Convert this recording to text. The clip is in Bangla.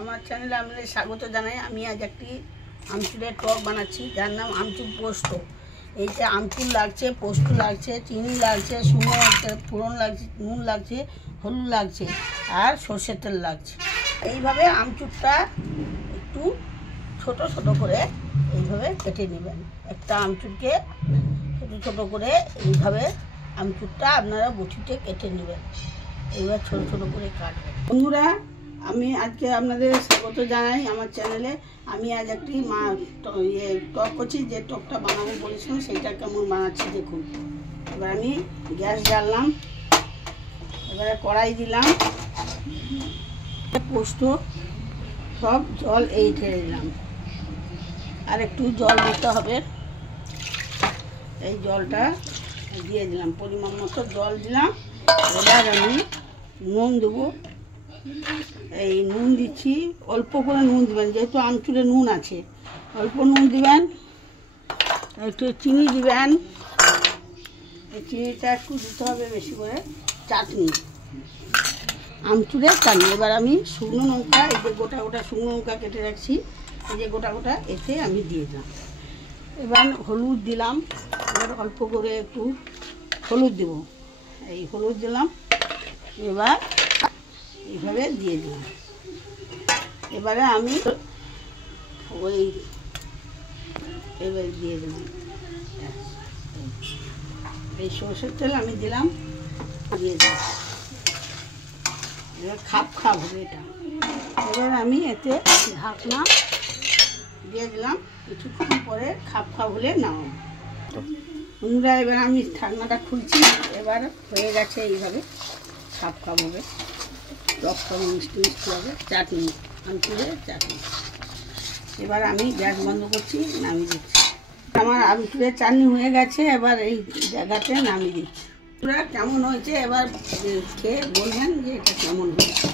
আমার চ্যানেলে আপনাদের স্বাগত জানাই। আমি আজ একটি আমচুরের টক বানাচ্ছি, যার নাম আমচুর পোস্ত। এইতে আমচুর লাগছে, পোস্ত লাগছে, চিনি লাগছে, শুকনো লাগছে, ফোড়ন লাগছে, নুন লাগছে, হলুদ লাগছে আর সর্ষের তেল লাগছে। এইভাবে আমচুরটা একটু ছোট ছোট করে এইভাবে কেটে নেবেন। একটা আমচুরকে ছোট ছোট করে এইভাবে আমচুরটা আপনারা বটিতে কেটে নেবেন। এইবার ছোট ছোট করে কাটবেন। বন্ধুরা, আমি আজকে আপনাদের স্বাগত জানাই আমার চ্যানেলে। আমি আজ একটি টক করছি, যে টকটা বানাবো বলেছিলাম সেইটা কেমন বানাচ্ছি দেখুন। এবার আমি গ্যাস জ্বাললাম, এবারে কড়াই দিলাম, পোস্ত সব জল এই ঢেলে দিলাম, আর একটু জল দিতে হবে। এই জলটা দিয়ে দিলাম, পরিমাণ মতো জল দিলাম। এবার আমি নুন দেবো। এই নুন দিচ্ছি, অল্প করে নুন দিবেন, যেহেতু আমচুরে নুন আছে, অল্প নুন দিবেন। একটু চিনি দিবেন, এই চিনিটা একটু দিতে হবে বেশি করে। চাটনি, আমচুরের চাটনি। এবার আমি শুকনো লঙ্কা, এই যে গোটা গোটা শুকনো লঙ্কা কেটে রাখছি, এই যে গোটা গোটা, এতে আমি দিয়ে দিলাম। এবার হলুদ দিলাম, এবার অল্প করে একটু হলুদ দেব, এই হলুদ দিলাম। এবার এইভাবে দিয়ে দিলাম। এবারে আমি এবার দিয়ে দিলাম এই সরষের তেল আমি দিলাম, দিয়ে দিলাম। এবার খাপ হবে এটা। এবার আমি এতে ঢাকনা দিয়ে দিলাম, কিছুক্ষণ পরে খাপ হলে নামাবো। বন্ধুরা, এবার আমি ঢাকনাটা খুলছি। এবার হয়ে গেছে, এইভাবে খাপ হবে, টক টক মিষ্টি মিষ্টি হবে, চাটনি, আমচুরের চাটনি। এবার আমি গ্যাস বন্ধ করছি, নামিয়ে দিচ্ছি। আমার আমচুরের চাটনি হয়ে গেছে, এবার এই জায়গাতে নামিয়ে দিচ্ছি। কেমন হয়েছে এবার খেয়ে বলবেন যে এটা কেমন হয়েছে।